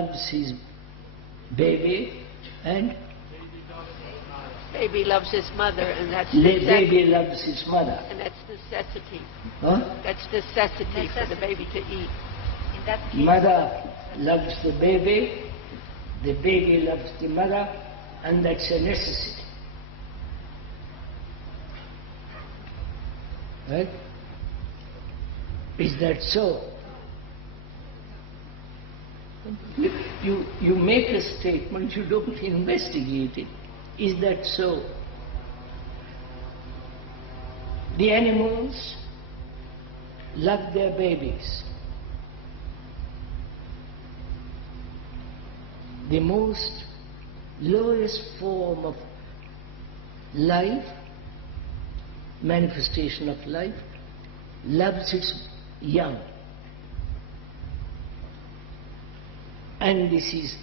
loves his baby and baby loves his mother, and that's baby loves his mother. And that's necessity. Huh? That's necessity for the baby to eat. In that case, Mother loves the baby loves the mother, and that's a necessity. Right? Is that so? You make a statement, you don't investigate it. Is that so? The animals love their babies. The most lowest form of life, manifestation of life, loves its young. And this is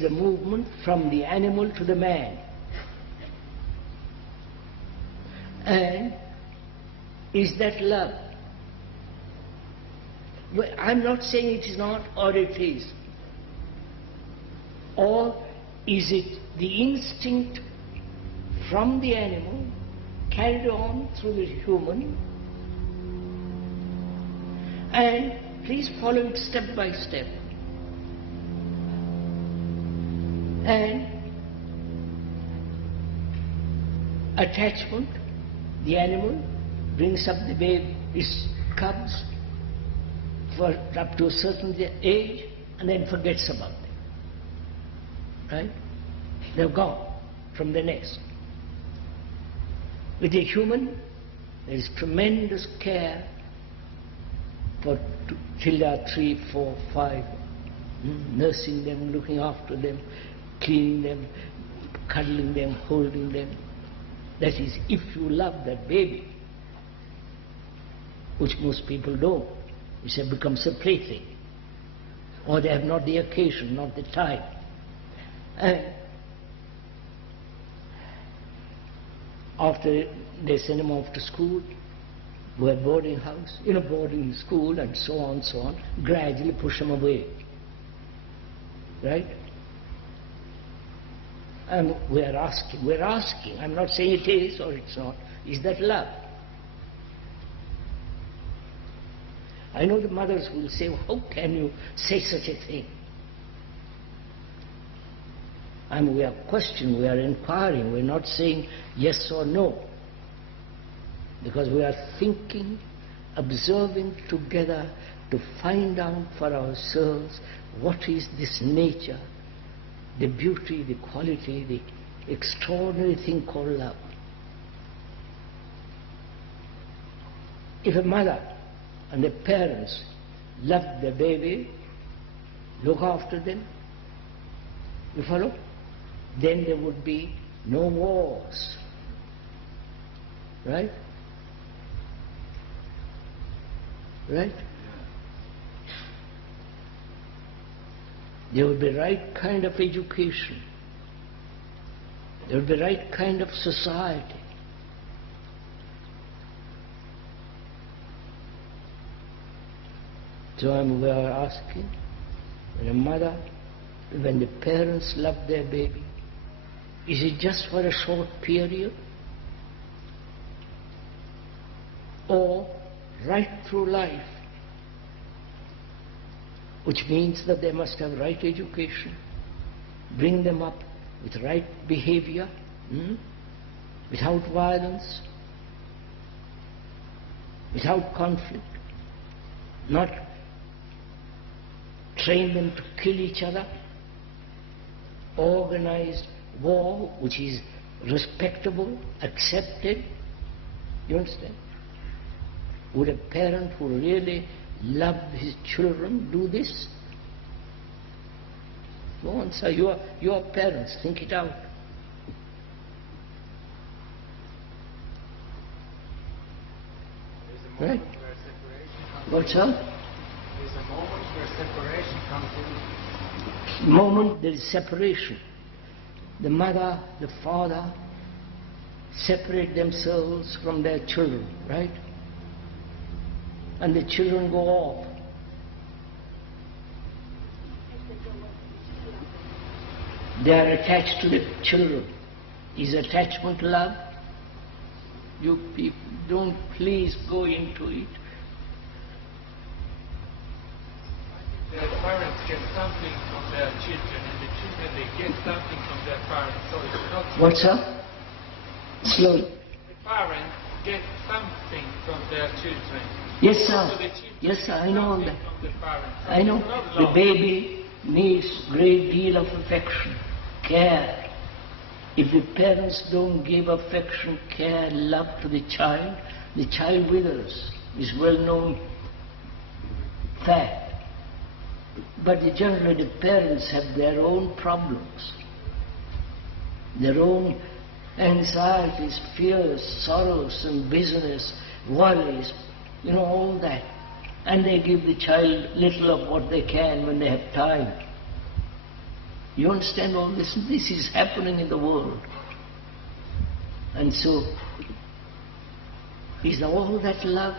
the movement from the animal to the man. And is that love? Well, I'm not saying it is not or it is. Or is it the instinct from the animal carried on through the human? And please follow it step by step. And attachment, the animal brings up the baby, its cubs for up to a certain age and then forgets about them. Right? They've gone from the nest. With a human, there is tremendous care for till they are 3, 4, 5, nursing them, looking after them, cleaning them, cuddling them, holding them. That is, if you love that baby, which most people don't. It becomes a plaything. Or they have not the occasion, not the time. And after they send them off to school, go a boarding house, boarding school and so on, gradually push them away. Right? And we're asking, I'm not saying it is or it's not, is that love? I know the mothers will say, how can you say such a thing? And we are questioning, we are inquiring, we're not saying yes or no. Because we are thinking, observing together to find out for ourselves what is this nature, the beauty, the quality, the extraordinary thing called love. If a mother and the parents love their baby, look after them, you follow? Then there would be no wars. Right? Right? There would be right kind of education. There would be right kind of society. So we are asking, when a mother, when the parents love their baby, is it just for a short period? Or right through life? Which means that they must have right education, bring them up with right behavior, without violence, without conflict, not train them to kill each other, organized war which is respectable, accepted. You understand? Would a parent who really loved his children do this? Go on, sir. You are parents. Think it out. Right? What's up? There's a moment where separation comes in. Moment there is separation. The mother, the father separate themselves from their children, right? And the children go off. They are attached to the children. Is attachment love? You people, don't please go into it. The parents get something from their children, and the children they get something from their parents. So it's not. What's up? Slowly. The parents get something from their children. Yes, So sir. the children Yes, sir. I get know all something that. from the parents. So I know. it's not The love. baby needs great deal of affection, care. If the parents don't give affection, care, love to the child withers. It's well known fact. But generally the parents have their own problems, their own anxieties, fears, sorrows and business, worries, all that. And they give the child little of what they can when they have time. You understand all this? This is happening in the world. And so, is all that love?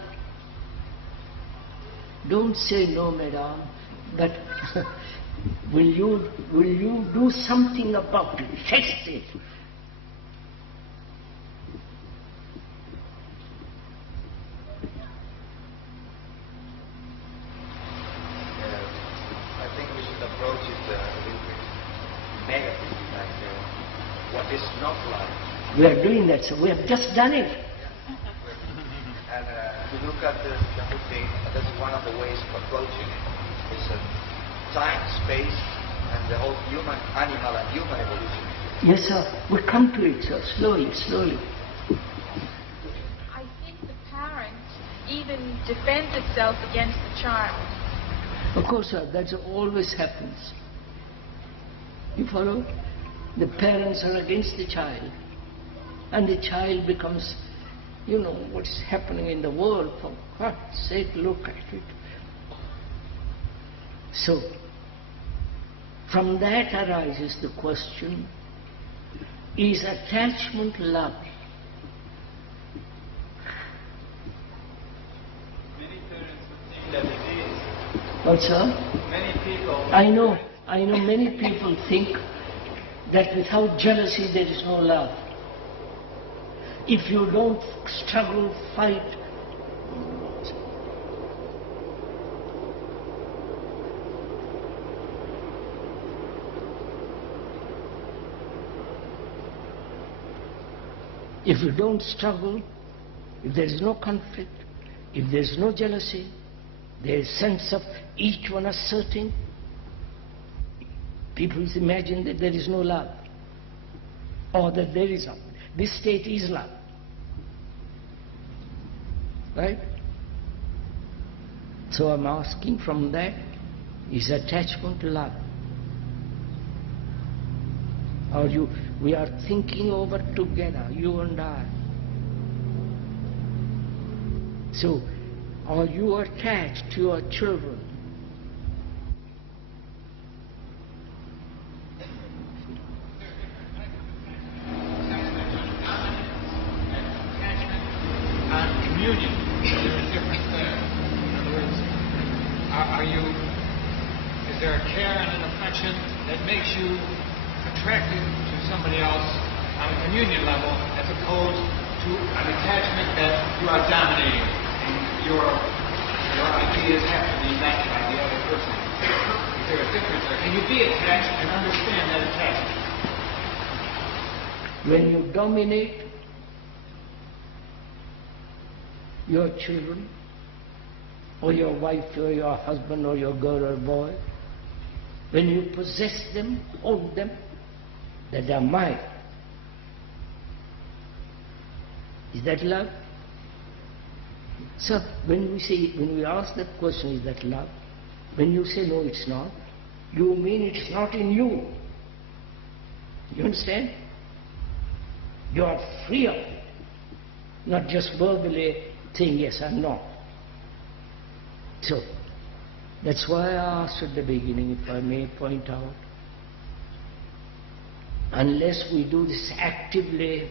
Don't say no, madam, but will you do something about it? Fix it. I think we should approach it a little bit negative, like what is not love. We are doing that, so we have just done it. And to look at the whole thing, that's one of the ways of approaching it. It's time, space, and the whole human, animal and human evolution. Yes, sir. We come to it, sir. Slowly, slowly. I think the parent even defends itself against the child. Of course, sir, that always happens. You follow? The parents are against the child. And the child becomes, what's happening in the world. For God's sake, look at it. So, from that arises the question, is attachment love? Many parents would think that it is. What, sir? Many people. I know many people think that without jealousy there is no love. If you don't struggle, fight, if you don't struggle, if there is no conflict, if there is no jealousy, there is sense of each one asserting, people imagine that there is no love, or that there is love. This state is love. Right? So I'm asking from that, is attachment love? Or we are thinking over together, you and I. So, are you attached to your children? Communion. There is different there. In other words, is there a care and an affection that makes you attracted to somebody else on a communion level as opposed to an attachment that you are dominating and your ideas have to be met by the other person? Is there a difference there? Can you be attached and understand that attachment? When you dominate your children, or your wife, or your husband, or your girl or boy, when you possess them, own them, that they are mine. Is that love? So when we ask that question, is that love? When you say no, it's not, you mean it's not in you. You understand? You are free of it, not just verbally saying yes or no. So that's why I asked at the beginning, if I may point out, unless we do this actively,